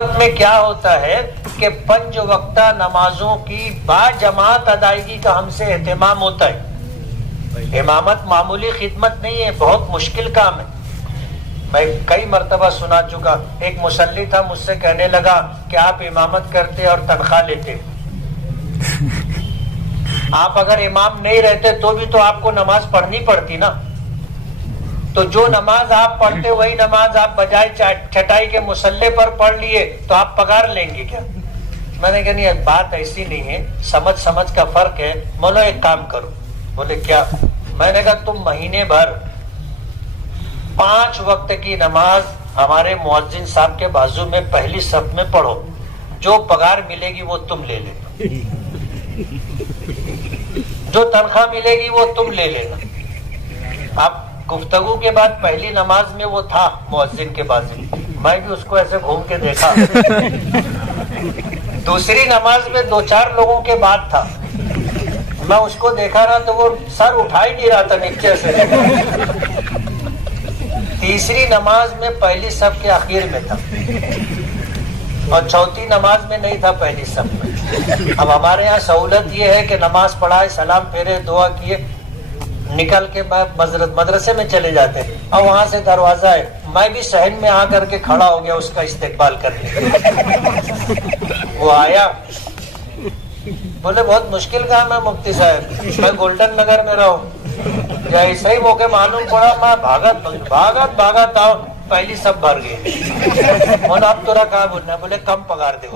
میں کیا ہوتا ہے کہ 5 وقتہ نمازوں کی باجماعت ادائیگی کا ہم سے اہتمام ہوتا ہے۔ امامت معمولی خدمت نہیں ہے، بہت مشکل کام ہے۔ میں کئی مرتبہ سنا چکا، ایک مصلی تھا مجھ سے کہنے لگا کہ آپ امامت کرتے اور تنخواہ لیتے، آپ اگر امام نہیں رہتے تو بھی تو آپ کو نماز پڑھنی پڑتی نا، تو جو نماز آپ پڑھتے وہی نماز آپ بجائے چھٹائی کے مصلی پر پڑھ لیے تو آپ پگار لیں گے کیا؟ میں نے کہا نہیں، بات ایسی نہیں ہے، سمجھ کا فرق ہے۔ بولو ایک کام کرو۔ بولے کیا؟ میں نے کہا تم مہینے بھر 5 وقت کی نماز ہمارے مؤذن صاحب کے بازو میں پہلی صف میں پڑھو، جو پگار ملے گی وہ تم لے لینا، جو تنخواہ ملے گی وہ تم لے لینا۔ اب گفتگو کے بعد پہلی نماز میں وہ تھا مؤذن کے بازو، میں بھی اس کو ایسے گھوم کے دیکھا۔ دوسری نماز میں 2-4 لوگوں کے بعد تھا، میں اس کو دیکھا رہا تو وہ سر اٹھا ہی نہیں رہا تھا نیچے سے۔ تیسری نماز میں پہلی صف کے آخر میں تھا اور چوتھی نماز میں نہیں تھا پہلی صف میں۔ اب ہمارے یہاں سہولت یہ ہے کہ نماز پڑھائے، سلام پھیرے، دعا کیے، نکل کے مدرسے میں چلے جاتے، اور وہاں سے دروازہ ہے، میں بھی صحن میں آ کر کے کھڑا ہو گیا اس کا استقبال کرنے۔ وہ آیا، بولے بہت مشکل کام ہے مفتی صاحب، میں گولڈن نگر میں رہوں، یا ایسا ہی موقع معلوم پڑا، میں بھاگت آؤ، پہلی سب بھر گئی۔ بولا اب تورا کہاں بولنا ہے؟ بولے کم پگار دے۔